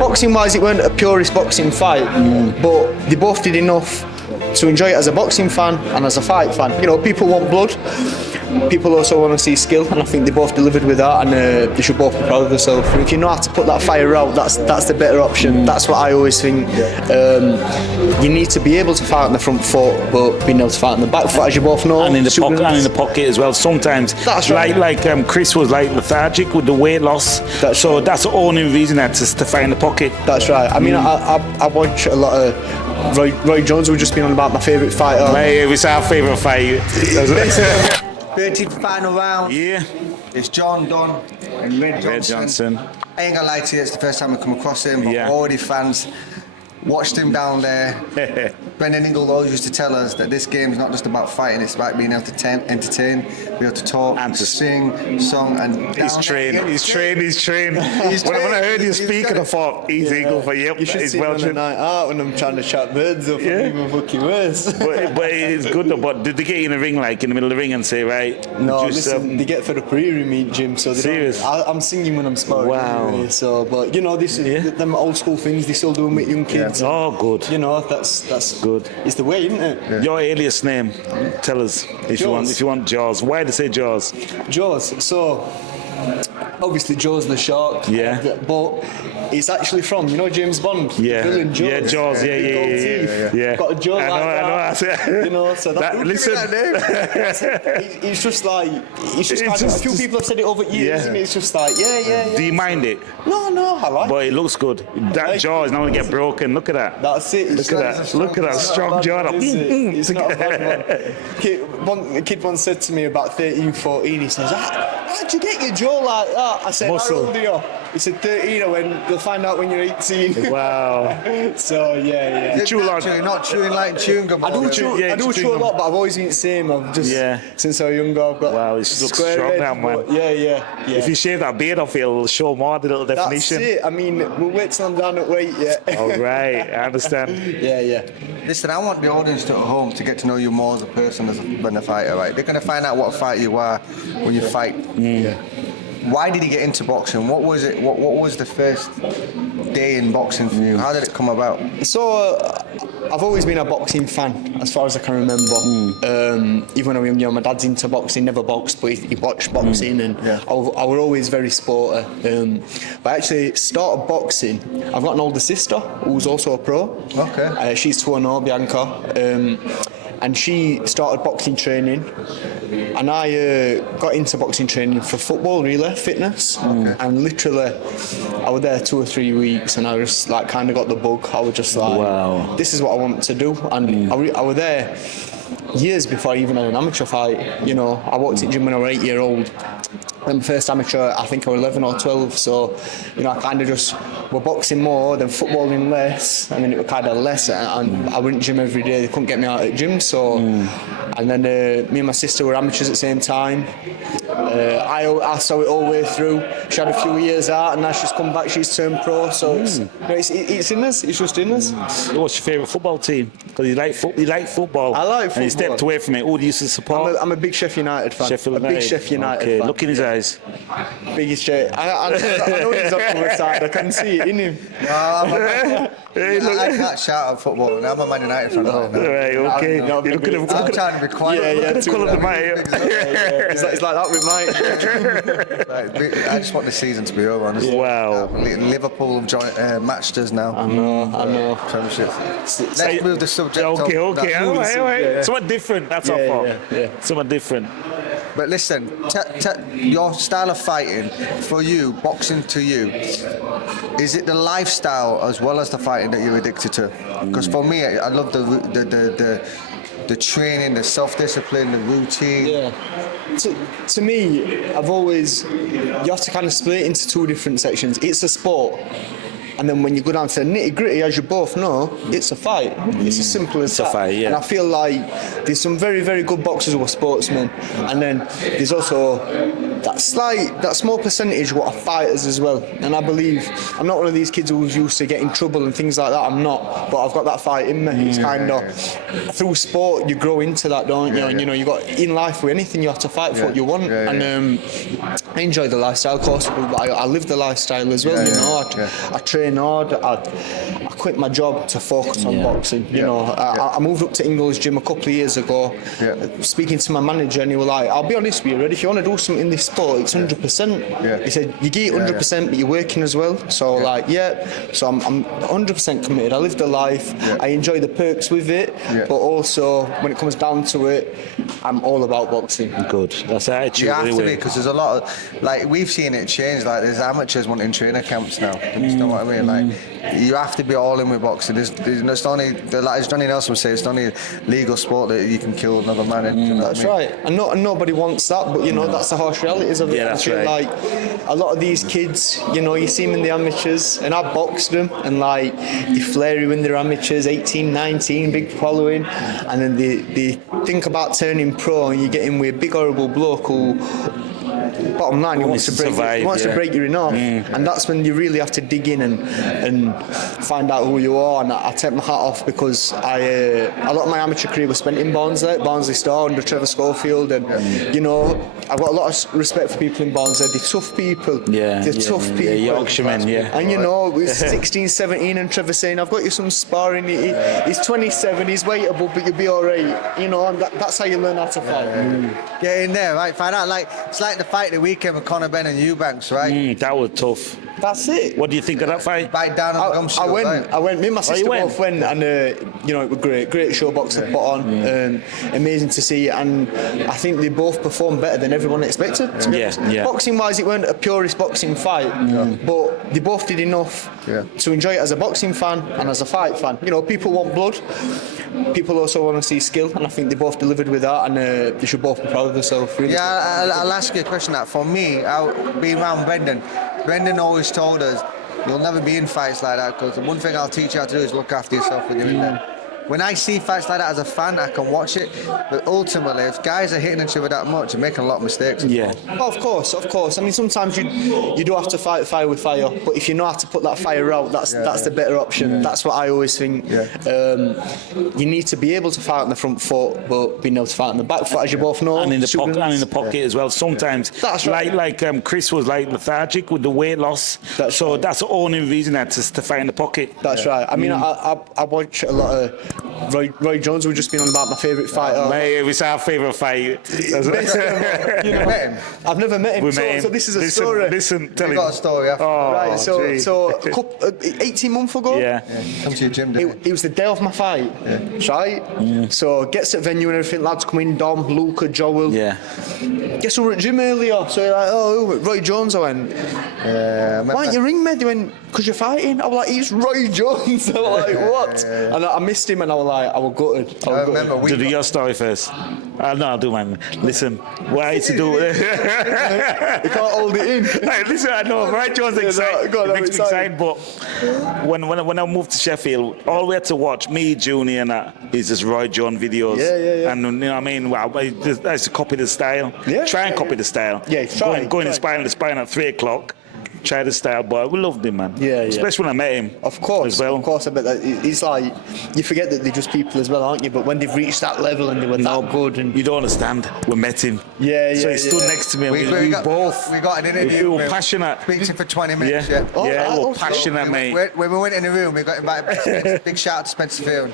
Boxing-wise, it weren't a purist boxing fight, but they both did enough to enjoy it as a boxing fan and as a fight fan. You know, people want blood. People also want to see skill, and I think they both delivered with that, and they should both be proud of themselves. If you know how to put that fire out, that's the better option. That's what I always think. You need to be able to fight on the front foot, but being able to fight on the back foot, as you both know. And in the pocket as well. Sometimes, that's right. like Chris was like lethargic with the weight loss. That's the only reason to fight in the pocket. That's right. I mean, I watch a lot of Roy Jones. We've just been on about my favourite fighter. It's our favourite fight. 13th final round. Yeah. It's John Don and Red Johnson. I ain't gonna lie to you, it's the first time I come across him. Yeah. Already fans watched him down there. Brendan Ingle always used to tell us that this game's not just about fighting, it's about being able to entertain, be able to talk, and to sing, song, and he's trained. When I heard you speaking, I thought he's Eagle for you. You should see me on a night out when I'm trying to chat birds up and even fucking worse. but it's good though. But did they get you in the ring, like in the middle of the ring, and say, right? No, listen, they get for the pre meet, Jim. So I'm singing when I'm sparring. Wow. Anyway, so, but you know, this them old school things they still do with young kids. Oh, good. You know, that's good. It's the way, isn't it? Yeah. Your alias name, tell us if you want Jaws. Why do they say Jaws? Jaws. So obviously Jaws the shark. Yeah. But it's actually from, you know, James Bond. Yeah. The villain Jaws. Yeah, Jaws. Yeah. Got a jaw like that. I know. You know, so listen. It's just like a few people have said it over years, and it's just like yeah. Do you mind it? No, I like it. But it looks good. That jaw is not gonna get broken. Look at that. That's it. Look at that strong jaw. It's not a bad one. A kid once said to me about 13, 14, he says, how'd you get your jaw like that? I said, muscle. How old are you? He said 13, they'll find out when you're 18. Wow. So yeah. You're not chewing like chewing gum. I do chew a lot, but I've always been the same. I've just since I was younger, I've got. Wow, it looks strong now, man. Yeah. If you shave that beard off, it'll show more the little definition. That's it. I mean, we'll wait till I'm down at weight, All right, I understand. Yeah. Listen, I want the audience at home to get to know you more as a person than a fighter, right? They're going to find out what fighter you are when you fight. Yeah. Why did you get into boxing? What was it? What was the first day in boxing for you? How did it come about? So, I've always been a boxing fan, as far as I can remember. Even when I was young, my dad's into boxing, never boxed, but he watched boxing, and I was always very sporty. But I actually started boxing. I've got an older sister who's also a pro. Okay. She's 2-0, Bianca. And she started boxing training, and I got into boxing training for football, really, fitness. And literally, I was there 2 or 3 weeks, and I just like kind of got the bug. I was just like, wow, this is what I want to do. And I was there years before I even had an amateur fight. You know, I walked in the gym when I was 8 years old. And my first amateur, I think I was 11 or 12, so, you know, I kind of just were boxing more, then footballing less, and then it was kind of less, and I went to gym every day. They couldn't get me out at gym, so, and then me and my sister were amateurs at the same time. I saw it all the way through. She had a few years out, and now she's come back, she's turned pro, so it's in us, it's just in us. What's your favourite football team? Because you like football. I like football. And you stepped away from it. Who do you used to support? I'm a big Sheffield United fan. Sheffield United. A big Sheffield United fan. Look in his eyes. Biggest Sheffield. I know he's on the other side. I can see it in him. I can't shout at football. I'm a Man United fan. Right, okay. I'm trying to be quiet. Look at the colour of the mate. It's like that with mate. I just want the season to be over. Honestly. Wow. Liverpool have matched us now. I know. Premiership. Let's move the subject. Okay. All right. Somewhat different. That's our fault. Yeah. Somewhat different. But listen, your style of fighting, for you, boxing to you, is it the lifestyle as well as the fighting that you're addicted to? Because for me, I love the training, the self-discipline, the routine. Yeah. To me, I've always, you have to kind of split it into 2 different sections. It's a sport. And then when you go down to the nitty-gritty, as you both know, it's a fight. It's as simple as that. It's a fight, yeah. And I feel like there's some very, very good boxers who are sportsmen. And then there's also that's like that small percentage what are fighters as well. And I believe I'm not one of these kids who's used to get in trouble and things like that. I'm not, but I've got that fight in me. It's kind of through sport you grow into that, don't you? And you know, you got in life with anything you have to fight for what you want. And I enjoy the lifestyle, of course. I live the lifestyle as well. I train hard. I quit my job to focus on boxing. You know, I moved up to Ingles Gym a couple of years ago. Speaking to my manager, and he was like, "I'll be honest with you, Red, if you want to do something in this sport, it's 100%." He said, "You get 100%, but you're working as well." So so I'm 100% committed. I live the life. I enjoy the perks with it, but also when it comes down to it, I'm all about boxing. Good. That's attitude. You have to be, because there's a lot of, like, we've seen it change. Like, there's amateurs wanting trainer camps now. You know what I mean? Like, you have to be all in with boxing. It's only, like as Johnny Nelson would say, it's only legal sport that you can kill another man in. You know that's right. And nobody wants that, but you know, that's the harsh realities of it. Yeah, that's right. Like, a lot of these kids, you know, you see them in the amateurs, and I boxed them, and like, they flare you in their amateurs, 18, 19, big following, and then they think about turning pro, and you get in with a big horrible bloke who, bottom line, he wants to break your enough, and that's when you really have to dig in and find out who you are. And I take my hat off, because a lot of my amateur career was spent in Barnsley Star under Trevor Schofield, and you know, I've got a lot of respect for people in Barnsley. They're tough people. They're tough people. Yorkshiremen, And you know, with 16, 17, and Trevor saying, "I've got you some sparring." He's 27, he's weightable, but you'll be all right. You know, and that's how you learn how to fight. Get in there, right? Find out. Like, it's like the fight the weekend with Conor Benn and Eubanks, right? That was tough. That's it. What do you think of that fight? Bite down on the gum shield, I went. Me and my sister both went, and you know, it was great show box to put on. Amazing to see, and I think they both performed better than everyone expected. To be honest. Boxing wise, it weren't a purist boxing fight, but they both did enough to enjoy it as a boxing fan and as a fight fan. You know, people want blood. People also want to see skill, and I think they both delivered with that, and they should both be proud of themselves. Really. Yeah, I'll ask you a question. That for me, being around Brendan always told us, you'll never be in fights like that, because the one thing I'll teach you how to do is look after yourself when you're in there. When I see fights like that as a fan, I can watch it, but ultimately, if guys are hitting each other that much, you're making a lot of mistakes. Oh, of course. I mean, sometimes you do have to fight fire with fire, but if you know how to put that fire out, that's the better option. That's what I always think. You need to be able to fight on the front foot, but being able to fight on the back foot, as you both know. And in the pocket as well. Sometimes, that's right. like Chris was like lethargic with the weight loss. That's the only reason that's to fight in the pocket. That's right. I mean, I watch a lot of Roy Jones. We've just been on about my favourite fighter. Mate, it's our favourite fight. You know, met him? I've never met him. So this is a story. Listen, tell him. Got a story after. Right. So a couple, 18 months ago. Come to your gym. It was the day of my fight. Right. So gets at venue and everything. Lads come in. Dom, Luca, Joel. Guess we were at gym earlier. So you're like, oh, Roy Jones. I went. Why don't you ring me? They went, because you're fighting. I was like, it's Roy Jones. I was like, what? And I missed him, and I was like, I was gutted. I remember do your story first. No, I'll do mine. Listen, what I used to do. You can't hold it in. Hey, listen, I know, Roy Jones excited. It makes me excited, but when I moved to Sheffield, all we had to watch, me, Junior, and that, is just Roy Jones videos. And you know what I mean? Well, I used to copy the style. Try and copy the style. Going to sparring at 3 o'clock. Try the style, but we loved him, man. Especially when I met him. Of course, I bet that it's like you forget that they're just people as well, aren't you? But when they've reached that level and they were that good, and you don't understand. We met him. So he stood next to me. We got an interview. We were passionate. Speak to him for 20 minutes. We were passionate, mate. When we went in the room, we got invited. Big shout out to Spencer Field.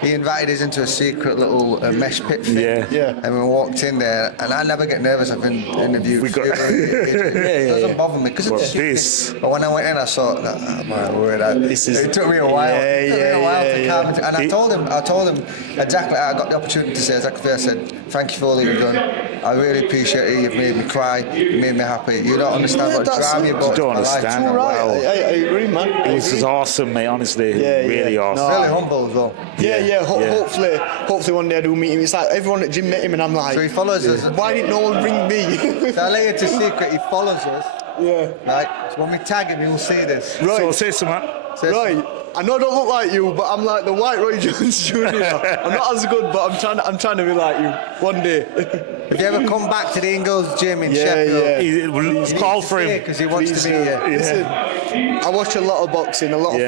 He invited us into a secret little mesh pit thing. And we walked in there, and I never get nervous. I've been interviewed. It doesn't bother me because it's but when I went in, I saw my word. It took me a while. To calm it. And I told him exactly. I got the opportunity to say exactly. I said, thank you for all that you've done. I really appreciate it. You've made me cry. You made me happy. You don't understand what drama you brought to my life. Understand. I agree, man. It was awesome, mate. Honestly, really awesome. Really humble as well. Hopefully one day I do meet him. It's like everyone at gym met him, and I'm like, so he follows us. Why didn't no one ring me? So I let you to secret. He follows us. Right. So when we tag him, you'll see this. So say something. Right. I know I don't look like you, but I'm like the white Roy Jones Jr. I'm not as good, but I'm trying to be like you one day. If you ever come back to the Ingalls gym in Sheffield, call for him because he wants to be here. Listen, I watch a lot of boxing, a lot of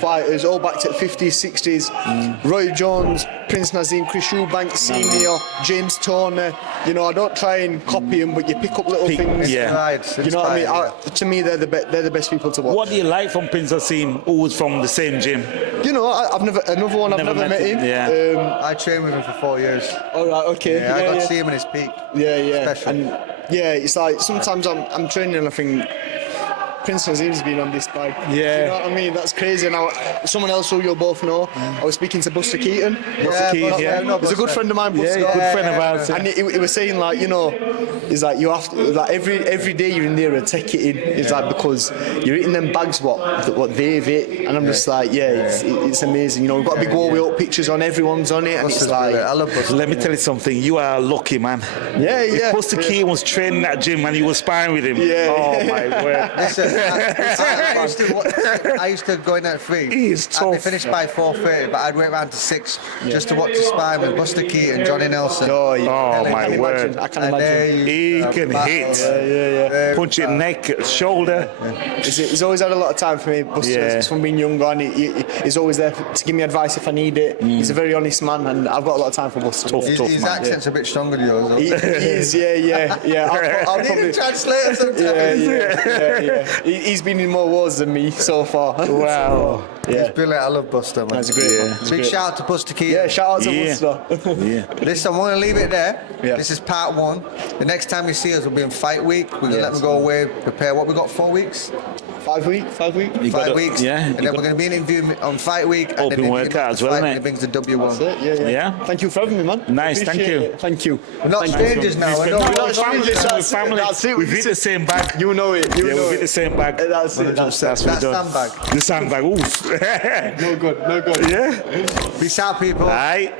fighters, all back to the 50s, 60s. Roy Jones, Prince Nazim, Chris Eubank Senior, James Turner. You know, I don't try and copy them, but you pick up little things. Yeah. You know what I mean? To me, they're the best people to watch. What do you like from Prince Asim, who was from the same gym? You know, I've never met him. Yeah. I trained with him for 4 years. All right, okay. Yeah, I got to see him in his peak. Yeah. Special. And yeah, it's like sometimes I'm training and I think Prince Nazim's been on this bag. Yeah. You know what I mean? That's crazy. Now, someone else who you'll both know, I was speaking to Buster Keaton. He's a good friend of mine, Buster. Good friend of ours. And he was saying, like, you know, he's like, you have to, like, every day you're in there, take it in. It's like, because you're eating them bags what they've ate. And I'm just like, it's amazing. You know, we've got a big wall with all pictures on, everyone's on it. And Buster's it's like, brilliant. I love Buster. Let me tell you something. You are lucky, man. Yeah. Buster Keaton was training at gym and you were sparring with him. Yeah. Oh my word. Listen, I used to go in at 3. He is I'd be tough. finished by 4:30, but I'd wait around to 6 just to watch the spine with Buster Keaton, Johnny Nelson. Oh my word. I can imagine. He can hit. Yeah. Punch it neck, shoulder. He's always had a lot of time for me, Buster, from being younger, and he's always there to give me advice if I need it. He's a very honest man, and I've got a lot of time for Buster. Tough His man. accent's a bit stronger than yours. He is, yeah. I'll I need probably, a translator sometimes. yeah. He's been in more wars than me so far. Wow. He's brilliant. I love Buster, man. That's great. Yeah. Man. That's Big great. shout out to Buster Keaton. Yeah, shout out to Yeah. Buster. Yeah. Listen, I'm going to leave it there. Yeah. This is part 1. The next time you see us will be in fight week. We're going to let them go away, prepare. What we got, 4 weeks? 5 weeks. 5 weeks. You 5 gotta- weeks. yeah, And you then got- we're going to be in interview on fight week. And Open then workout as well, fight isn't when it? he brings the W1. That's it. Yeah. Yeah. Thank you for having me, man. Nice, thank Appreciate you. it. Thank you. We're not strangers now. We're No, not we're family. strangers. We're family. That's it. We've hit the same bag. You know it. You know We've it. hit the same bag. That's it. That's it. That's what we've done. sandbag. The sandbag. Oof. No good. Yeah. Peace out, people. Right.